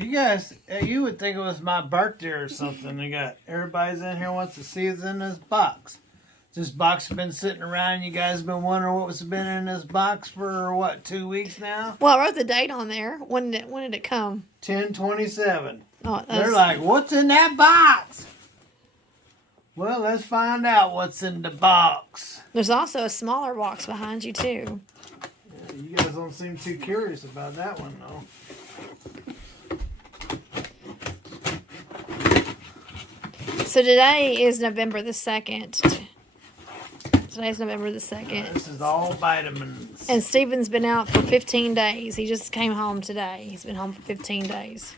You guys, you would think it was my birthday or something. They got everybody's in here wants to see what's in this box. This box has been sitting around. You guys have been wondering what was been in this box for what, 2 weeks now? Well, I wrote the date on there. When did it come? 10/27. Oh, They're like, what's in that box? Well, let's find out what's in the box. There's also a smaller box behind you too. Yeah, you guys don't seem too curious about that one, though. So today is November the 2nd. Today's November the 2nd. This is all vitamins. And Steven's been out for 15 days. He just came home today. He's been home for 15 days.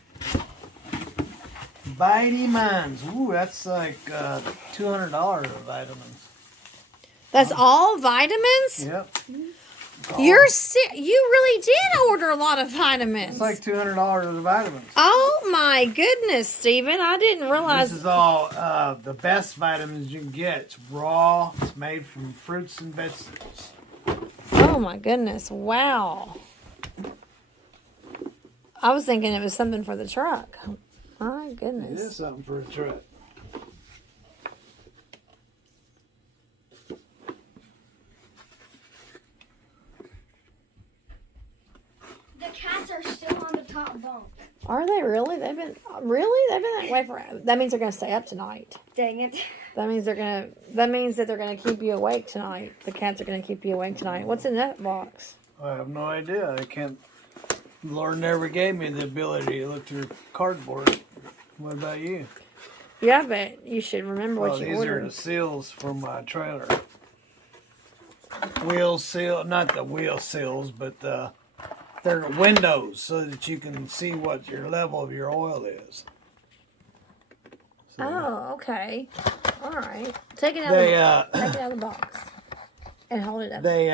VITMINS. Ooh, that's like $200 of vitamins. That's all vitamins? Yep. You really did order a lot of vitamins. It's like $200 of the vitamins. Oh my goodness, Steven. I didn't realize. This is all the best vitamins you can get. It's raw. It's made from fruits and vegetables. Oh my goodness. Wow. I was thinking it was something for the truck. My It goodness. is something for a truck. The cats are still on the top bunk. Are they really? They've been that way for. That means they're going to stay up tonight. Dang it. That means that they're going to keep you awake tonight. The cats are going to keep you awake tonight. What's in that box? I have no idea. I can't. The Lord never gave me the ability to look through cardboard. What about you? Yeah, but you should remember what you These ordered. are the seals for my trailer. Wheel seal, not the wheel seals, but they're windows so that you can see what your level of your oil is. So Oh, okay. All right. Take it out. They Take it out of the box and hold it up. they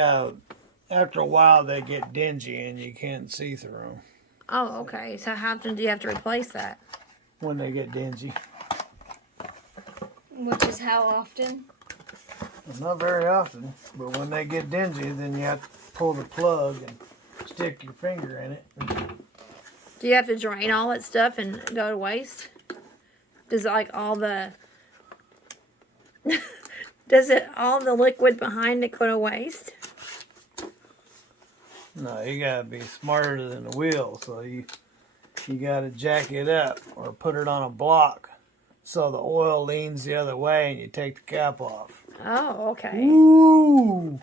after a while they get dingy and you can't see through them Oh, okay. So how often do you have to replace that? when they get dingy. Which is how often? Well, not very often, but when they get dingy, then you have to pull the plug and stick your finger in it. Do you have to drain all that stuff and go to waste? Does like all the all the liquid behind it go to waste? No, you gotta be smarter than the wheel, so you gotta jack it up or put it on a block so the oil leans the other way and you take the cap off. Oh, okay. Ooh!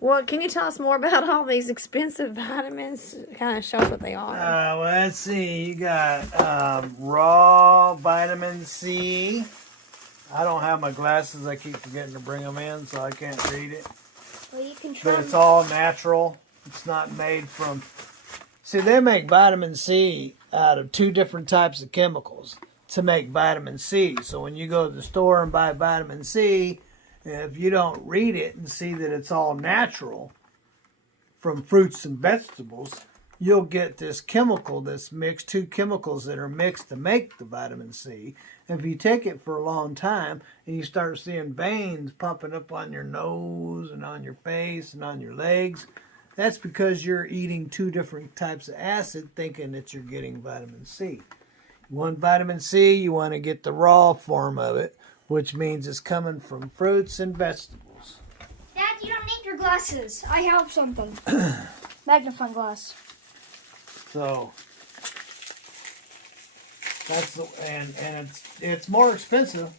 Well, can you tell us more about all these expensive vitamins? Kind of show us what they are. Well, let's see. You got raw vitamin C. I don't have my glasses. I keep forgetting to bring them in, so I can't read it. Well, you can try. But it's all natural. It's not made from... See, they make vitamin C out of 2 different types of chemicals to make vitamin C. So when you go to the store and buy vitamin C, if you don't read it and see that it's all natural from fruits and vegetables, you'll get this chemical that's mixed, 2 chemicals that are mixed to make the vitamin C. And if you take it for a long time and you start seeing veins popping up on your nose and on your face and on your legs, that's because you're eating 2 different types of acid thinking that you're getting vitamin C. You want vitamin C, you want to get the raw form of it, which means it's coming from fruits and vegetables. Dad, you don't need your glasses. I have something. Magnifying glass. So that's and it's more expensive.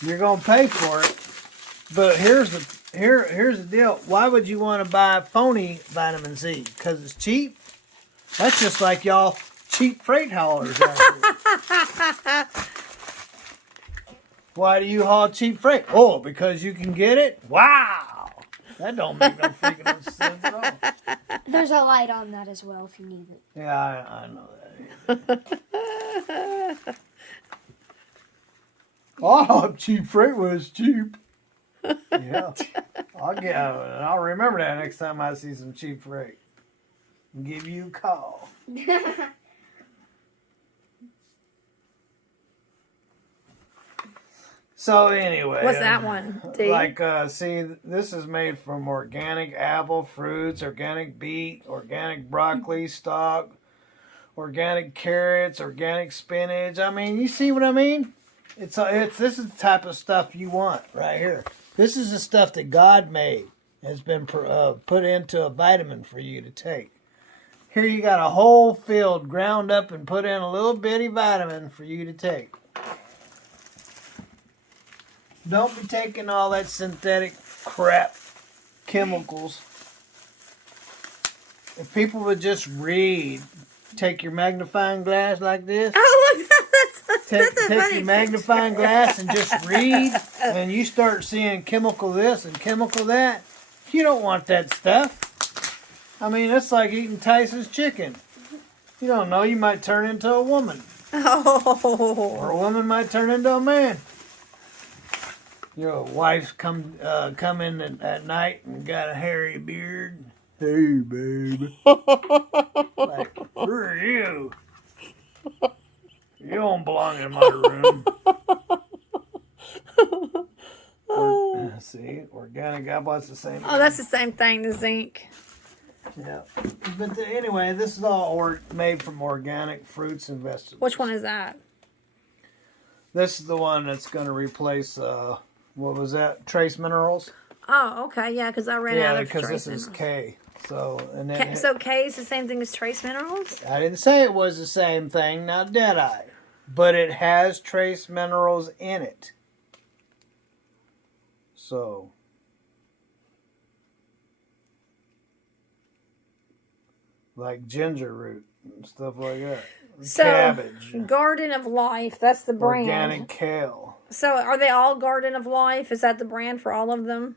You're gonna pay for it, but here's the deal. Why would you want to buy phony vitamin C? Because it's cheap. That's just like y'all cheap freight haulers out here. Why do you haul cheap freight? Oh, because you can get it? Wow! That don't make no freaking sense at all. There's a light on that as well if you need it. Yeah, I know that. Oh, cheap freight was cheap. Yeah, I'll remember that next time I see some cheap freight. And give you a call. So anyway, What's that one? D? Like, see, this is made from organic apple fruits, organic beet, organic broccoli stalk, organic carrots, organic spinach. I mean, you see what I mean? This is the type of stuff you want right here. This is the stuff that God made, has been put into a vitamin for you to take. Here you got a whole field ground up and put in a little bitty vitamin for you to take. Don't be taking all that synthetic crap, chemicals. If people would just read, take your magnifying glass like this. Oh, look, Take a funny your magnifying glass and just read, and you start seeing chemical this and chemical that. You don't want that stuff. I mean, it's like eating Tyson's chicken. You don't know, you might turn into a woman. Oh. Or a woman might turn into a man. Your wife come in at night and got a hairy beard. Hey, baby. Like, who are you? You don't belong in my room. See, organic apples the same. Oh, that's the same thing, the zinc. Yeah. But anyway, this is all made from organic fruits and vegetables. Which one is that? This is the one that's going to replace, what was that? Trace minerals? Oh, okay, yeah, because I ran out of trace because this minerals. is K. So, and then So K is the same thing as trace minerals? I didn't say it was the same thing, now did I? But it has trace minerals in it. So, like ginger root and stuff like that. So, Cabbage. Garden of Life, that's the brand. Organic kale. So are they all Garden of Life? Is that the brand for all of them?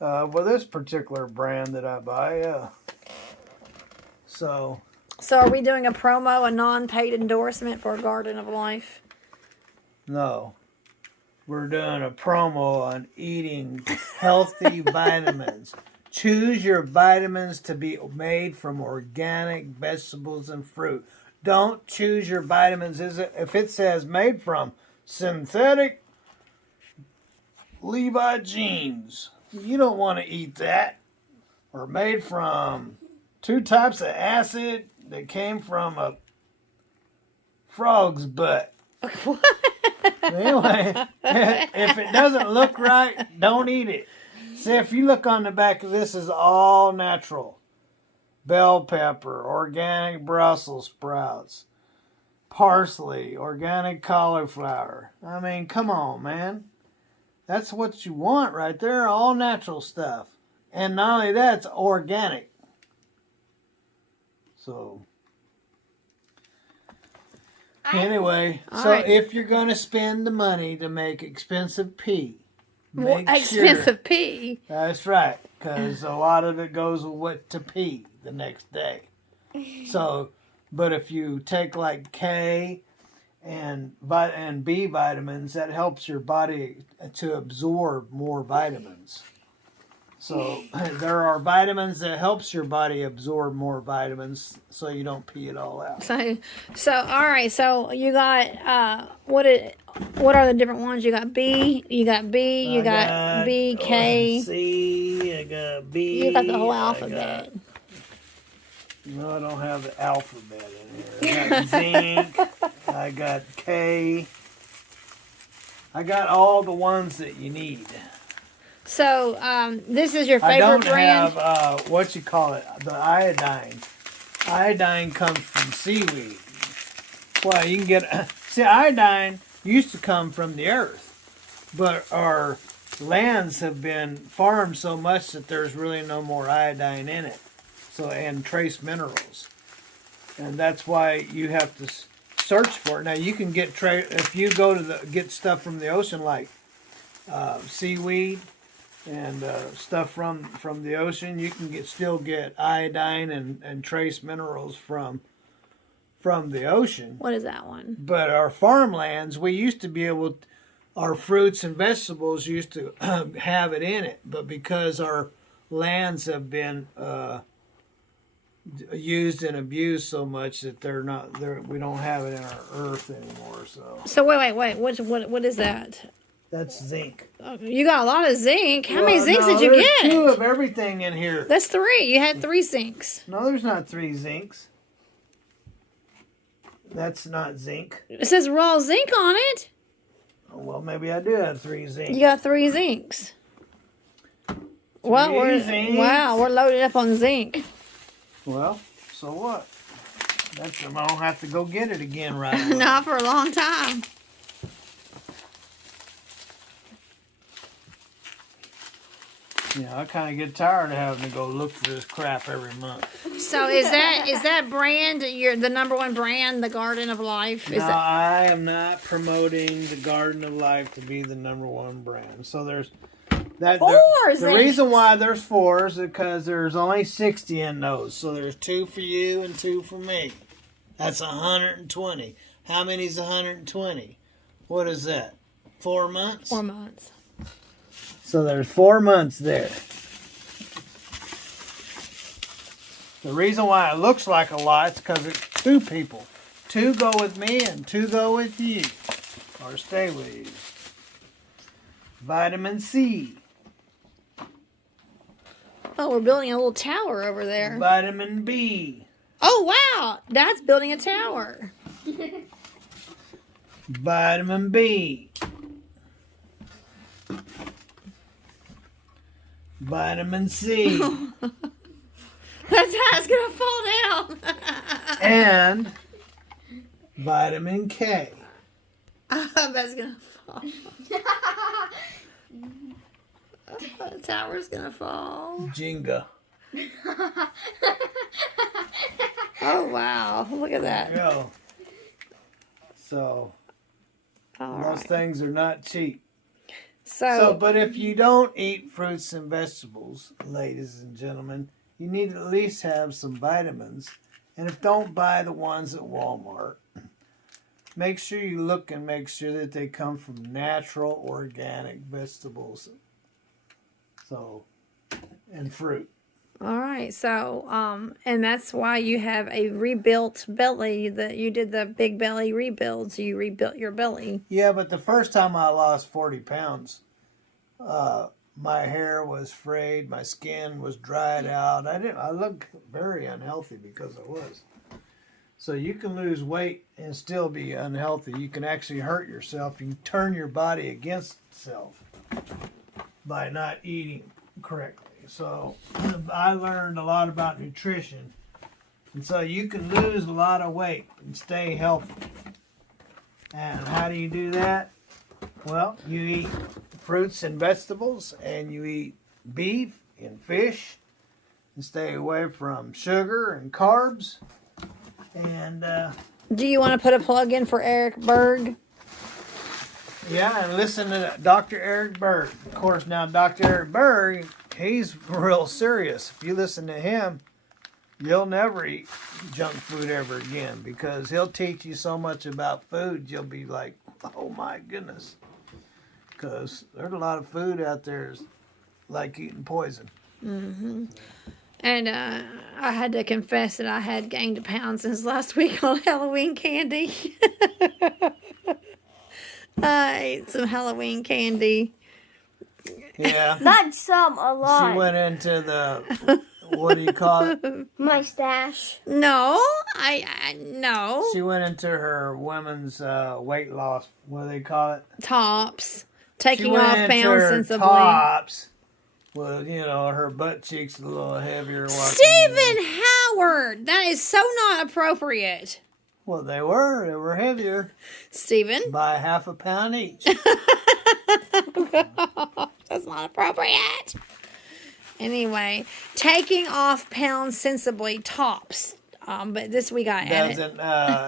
Well, this particular brand that I buy, yeah. So are we doing a promo, a non-paid endorsement for Garden of Life? no. We're doing a promo on eating healthy vitamins. Choose your vitamins to be made from organic vegetables and fruit. Don't choose your vitamins if it says made from synthetic Levi jeans. You don't want to eat that. Or made from 2 types of acid that came from a frog's butt. What? Anyway, if it doesn't look right, don't eat it. See, if you look on the back of this, is all natural. Bell pepper, organic Brussels sprouts, parsley, organic cauliflower. I mean, come on, man. That's what you want right there, all natural stuff. And not only that, it's organic. So, anyway, right. If you're going to spend the money to make expensive pea, Well, make sure. expensive pea. That's right, because a lot of it goes to pee the next day. So, but if you take like K and B vitamins, that helps your body to absorb more vitamins. So there are vitamins that helps your body absorb more vitamins, so you don't pee it all out. So all right. So you got what are the different ones? You got B. You got B. You got B, K. C. I got B. You got the whole alphabet. No, I don't have the alphabet in here. I got zinc. I got K. I got all the ones that you need. So this is your favorite brand? I don't have, what you call it, the iodine. Iodine comes from seaweed. Well, you can get, see, iodine used to come from the earth, but our lands have been farmed so much that there's really no more iodine in it. So, and trace minerals. And that's why you have to search for it. Now, you can get, if you go to get stuff from the ocean, like seaweed, and stuff from the ocean, you can still get iodine and trace minerals from the ocean. What is that one? But our farmlands, we used to be able, our fruits and vegetables used to have it in it, but because our lands have been used and abused so much that they're not there, we don't have it in our earth anymore. So wait. What is that? That's zinc. You got a lot of zinc. How many zincs did you get? There's 2 of everything in here. That's 3. You had 3 zincs. No, there's not 3 zincs. That's not zinc. It says raw zinc on it. Oh, well, maybe I do have 3 zinc. You got 3 zincs. Well, we're loaded up on zinc. Well, so what? I don't have to go get it again right away. Not for a long time. Yeah, I kind of get tired of having to go look for this crap every month. So is that brand the number one brand, the Garden of Life? No, I am not promoting the Garden of Life to be the number one brand. So there's that. The reason why there's 4 is because there's only 60 in those. So there's 2 for you and 2 for me. That's 120. How many's 120? What is that? 4 months? 4 months. So there's 4 months there. The reason why it looks like a lot is because it's 2 people. 2 go with me and 2 go with you. Or stay with you. Vitamin C. Oh, we're building a little tower over there. Vitamin B. Oh, wow. That's building a tower. Vitamin B. Vitamin C. That's how it's going to fall down. And vitamin K. That's going to fall. The tower's going to fall. Jenga. Oh, wow. Look at There you that. go. So, All those right. things are not cheap. So, But if you don't eat fruits and vegetables, ladies and gentlemen, you need to at least have some vitamins. And don't buy the ones at Walmart. Make sure you look and make sure that they come from natural, organic vegetables. So, and fruit. all right. So, and that's why you have a rebuilt belly. That you did the big belly rebuild. So you rebuilt your belly. Yeah, but the first time I lost 40 pounds, my hair was frayed, my skin was dried out. I looked very unhealthy because I was. So you can lose weight and still be unhealthy. You can actually hurt yourself. You can turn your body against itself by not eating correctly. So I learned a lot about nutrition. And so you can lose a lot of weight and stay healthy. And how do you do that? Well, you eat fruits and vegetables, and you eat beef and fish, and stay away from sugar and carbs. And Do you want to put a plug in for Eric Berg? yeah, and listen to Dr. Eric Berg. Of course, now Dr. Eric Berg, he's real serious. If you listen to him, you'll never eat junk food ever again, because he'll teach you so much about food, you'll be like, oh my goodness. Because there's a lot of food out there is like eating poison. Mm-hmm. And I had to confess that I had gained a pound since last week on Halloween candy. I ate some Halloween candy. Yeah. That's a lot. She went into the, what do you call it? My stash. No, I no. She went into her women's weight loss, what do they call it? Tops. She Taking went off into pounds her sensibly. tops. Well, you know, her butt cheeks a little heavier. Stephen Howard! That is so not appropriate. Well, they were heavier Stephen? by half a pound each. That's not appropriate. Anyway, taking off pounds sensibly, tops. But this week I added. Doesn't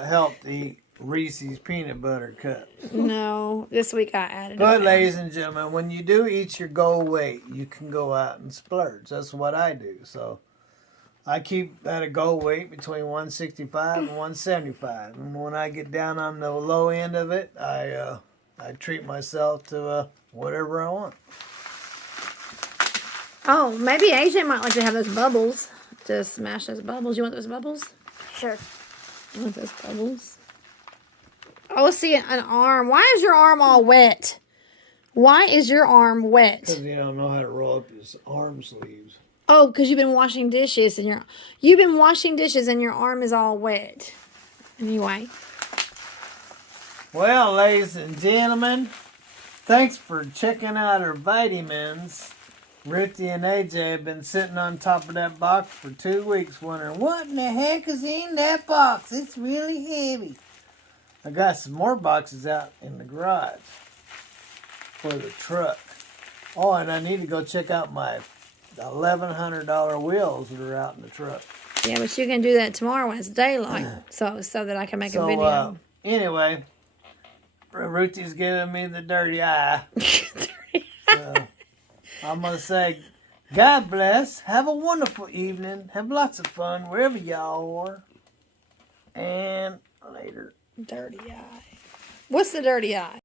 help to eat Reese's peanut butter cups. No, this week I added. But, ladies and gentlemen, when you do eat your goal weight, you can go out and splurge. That's what I do. So, I keep at a goal weight between 165 and 175. And when I get down on the low end of it, I treat myself to whatever I want. Oh, maybe AJ might like to have those bubbles. To smash those bubbles. You want those bubbles? Sure. You want those bubbles? Oh, let's see an arm. Why is your arm all wet? Why is your arm wet? Because you don't know how to roll up his arm sleeves. Oh, because you've been washing dishes and your arm is all wet. Anyway. Well, ladies and gentlemen, thanks for checking out our vitamins. Ruthie and AJ have been sitting on top of that box for 2 weeks wondering, what in the heck is in that box? It's really heavy. I got some more boxes out in the garage for the truck. Oh, and I need to go check out my $1,100 wheels that are out in the truck. Yeah, but you can do that tomorrow when it's daylight, so that I can make a video. Anyway, Ruthie's giving me the dirty eye. So, I'm going to say, God bless. Have a wonderful evening. Have lots of fun wherever y'all are. And later. Dirty eye. What's the dirty eye?